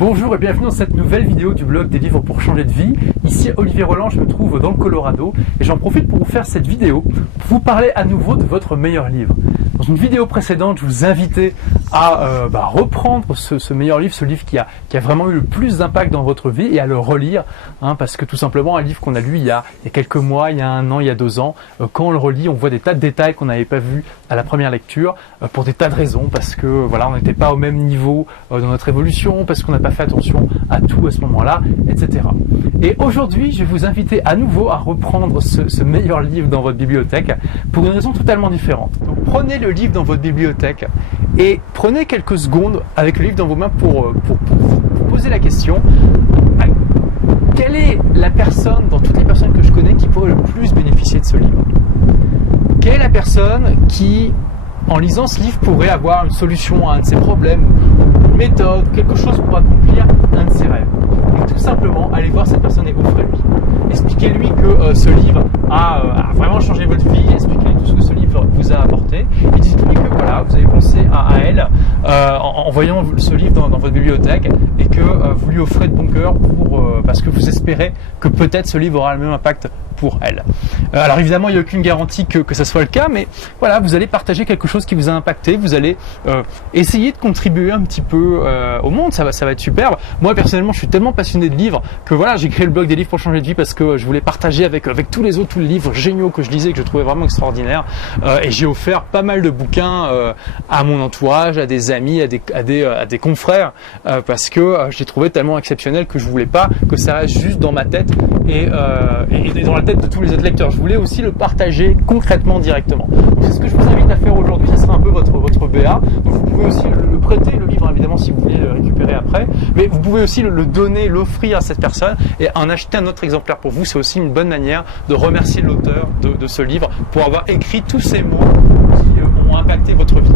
Bonjour et bienvenue dans cette nouvelle vidéo du blog des livres pour changer de vie. Ici Olivier Roland, je me trouve dans le Colorado et j'en profite pour vous faire cette vidéo pour vous parler à nouveau de votre meilleur livre. Dans une vidéo précédente, je vous invitais à reprendre ce meilleur livre, ce livre qui a vraiment eu le plus d'impact dans votre vie et à le relire, parce que tout simplement un livre qu'on a lu il y a quelques mois, il y a 1 an, il y a 2 ans, quand on le relit, on voit des tas de détails qu'on n'avait pas vus à la première lecture, pour des tas de raisons, parce que voilà, on n'était pas au même niveau dans notre évolution, parce qu'on n'a pas fait attention à tout à ce moment-là, etc. Et aujourd'hui, je vais vous inviter à nouveau à reprendre ce meilleur livre dans votre bibliothèque pour une raison totalement différente. Donc, prenez le livre dans votre bibliothèque et prenez quelques secondes avec le livre dans vos mains pour vous poser la question: quelle est la personne, dans toutes les personnes que je connais, qui pourrait le plus bénéficier de ce livre? Quelle est la personne qui, en lisant ce livre, pourrait avoir une solution à un de ses problèmes, une méthode, quelque chose pour accomplir un de ses rêves? Et tout simplement, allez voir cette personne et offrez-lui. Expliquez-lui que ce livre a vraiment changé votre vie, expliquez-lui tout ce que ce livre vous a apporté, et dites-lui que voilà, vous avez pensé à elle en voyant ce livre dans votre bibliothèque, et que vous lui offrez de bon cœur parce que vous espérez que peut-être ce livre aura le même impact pour elle. Alors évidemment, il n'y a aucune garantie que ça soit le cas, mais voilà, vous allez partager quelque chose qui vous a impacté, vous allez essayer de contribuer un petit peu au monde, ça va être superbe. Moi personnellement, je suis tellement passionné de livres que voilà, j'ai créé le blog des livres pour changer de vie parce que je voulais partager avec tous les livres géniaux que je lisais, que je trouvais vraiment extraordinaires, et j'ai offert pas mal de bouquins à mon entourage, à des amis, à des confrères, parce que je les trouvais tellement exceptionnels que je voulais pas que ça reste juste dans ma tête et dans la tête de tous les autres lecteurs. Je voulais aussi le partager concrètement, directement. Donc c'est ce que je vous invite à faire aujourd'hui, ça sera un peu votre BA. Donc vous pouvez aussi le prêter, le livre évidemment, si vous voulez le récupérer après, mais vous pouvez aussi le donner, l'offrir à cette personne et en acheter un autre exemplaire pour vous. C'est aussi une bonne manière de remercier l'auteur de ce livre pour avoir écrit tous ces mots qui ont impacté votre vie.